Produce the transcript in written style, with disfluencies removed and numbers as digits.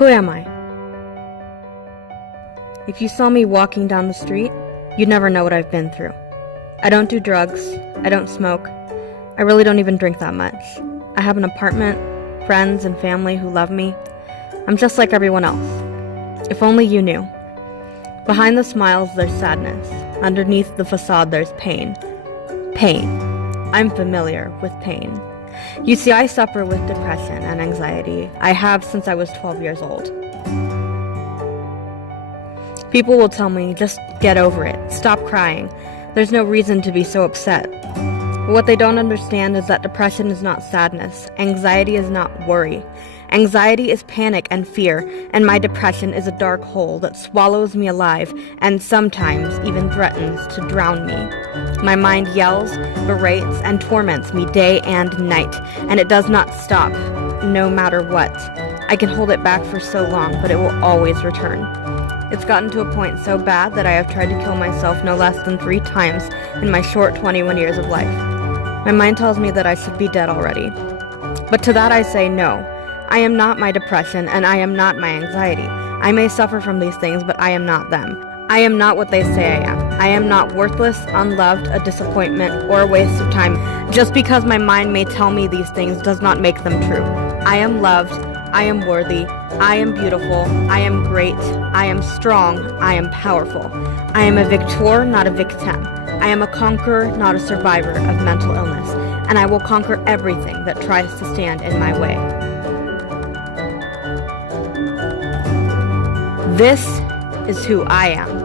Who am I? If you saw me walking down the street, you'd never know what I've been through. I don't do drugs. I don't smoke. I really don't even drink that much. I have an apartment, friends and family who love me. I'm just like everyone else. If only you knew. Behind the smiles, there's sadness. Underneath the facade, there's pain. Pain. I'm familiar with pain. You see, I suffer with depression and anxiety. I have since I was 12 years old. People will tell me, just get over it. Stop crying. There's no reason to be so upset. But what they don't understand is that depression is not sadness. Anxiety is not worry. Anxiety is panic and fear, and my depression is a dark hole that swallows me alive and sometimes even threatens to drown me. My mind yells, berates, and torments me day and night, and it does not stop, no matter what. I can hold it back for so long, but it will always return. It's gotten to a point so bad that I have tried to kill myself no less than 3 times in my short 21 years of life. My mind tells me that I should be dead already. But to that I say no. I am not my depression, and I am not my anxiety. I may suffer from these things, but I am not them. I am not what they say I am. I am not worthless, unloved, a disappointment, or a waste of time. Just because my mind may tell me these things does not make them true. I am loved. I am worthy. I am beautiful. I am great. I am strong. I am powerful. I am a victor, not a victim. I am a conqueror, not a survivor of mental illness. And I will conquer everything that tries to stand in my way. This is who I am.